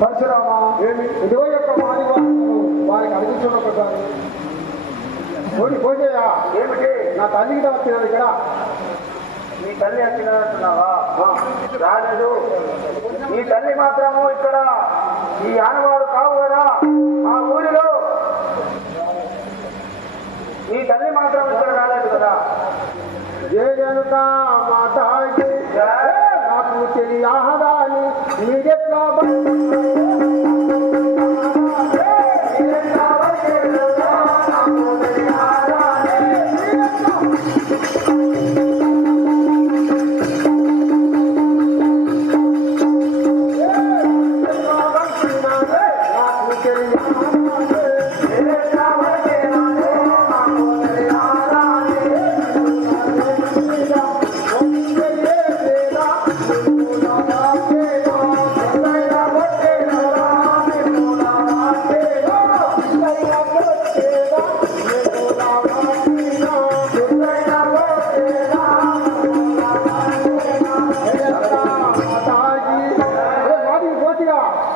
పరశురామ ఇదిగో యొక్క మాది వారికి అడుగుతున్న ఒకసారి పోజేయా ఏమిటి నా తల్లికి వచ్చినది ఇక్కడ నీ తల్లి వచ్చినట్టున్నావా? రాలేదు. ఈ తల్లి మాత్రము ఇక్కడ ఈ ఆనవాడు కావు కదా ఆ ఊరిలో. ఈ తల్లి మాత్రం ఇక్కడ రాలేదు కదా. జయజనక మాతాకి నాకు తెలియదాని మీరెట్లా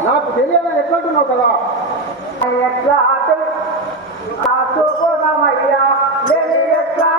నాకు తెలియాలని ఎట్లంటున్నావు కదా. ఎట్లా ఆశోమయ్యా ఎట్లా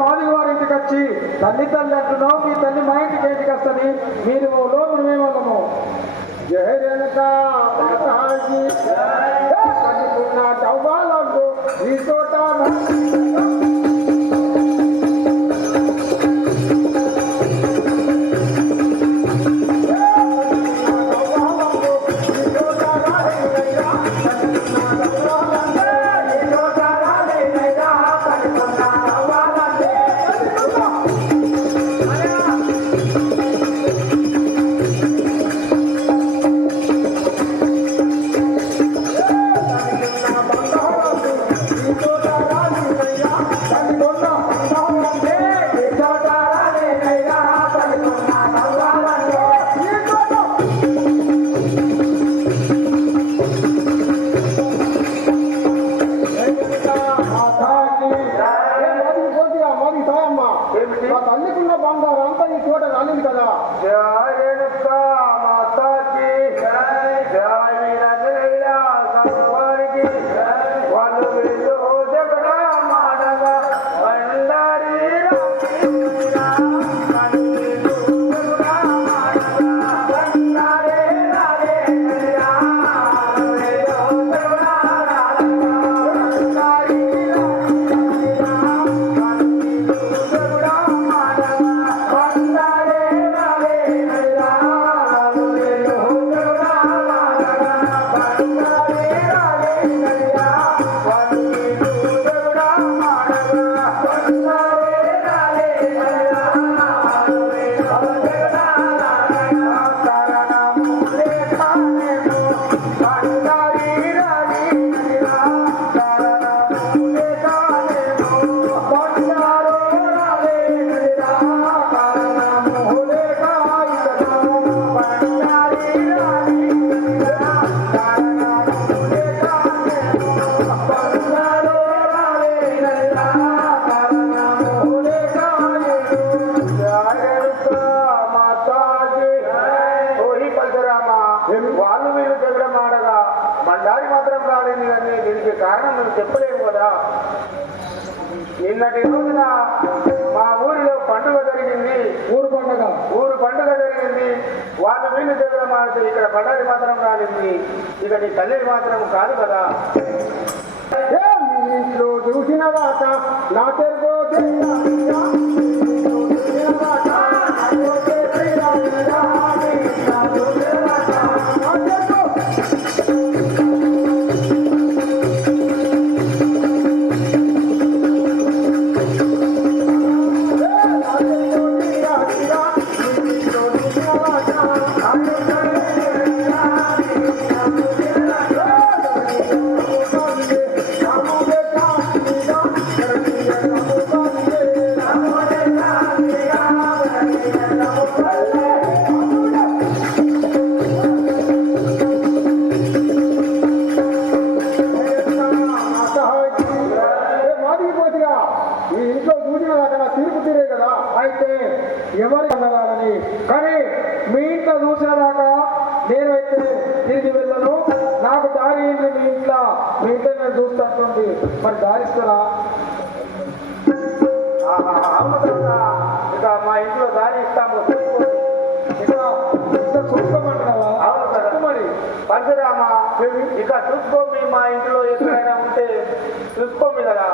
మాది వారి ఇంటికి వచ్చి తల్లి తల్లి అంటున్నావు. మీ తల్లి మా ఇంటికి ఇంటికి వస్తుంది. మీరు లోపల మేమన్నాము. జయ రేణుక చౌబాలు ఈ చోట తల్లికున్న బంగారం అంతా ఈ చోట రాలేదు కదా. వాళ్ళు వీళ్ళు చెప్పడం ఆడగా బండారి మాత్రం రాలేదు కానీ దీనికి కారణం నువ్వు చెప్పలేము కదా. నిన్నటి రోజున మా ఊరిలో పండుగ జరిగింది. ఊరు పండుగ జరిగింది. వాళ్ళు వీళ్ళు చెప్పడం ఆడితే ఇక్కడ బండారి మాత్రం రాలేదు. ఇక నీ తల్లి మాత్రం కాదు కదా. ఇంట్లో చూసిన దాకా నా తెరుగో ఈ ఇంట్లో చూసిన దాకా నా తీర్పు తీరే కదా. అయితే ఎవరి అన్నగారని కానీ మీ ఇంట్లో చూసిన దాకా నేనైతే తిరిగి వెళ్ళను. నాకు దారి ఏంటి మీ ఇంట్లో నేను చూస్తుంటుంది. మరి దారిస్తారా? అవును కదా, ఇక మా ఇంట్లో దారి ఇస్తాము. ఇక చూసుకోమంటున్నావా? అవును కదా మరి పరశురామ, ఇక చూసుకోమి. మా ఇంట్లో ఎక్కడైనా ఉంటే చూసుకోమి కదా.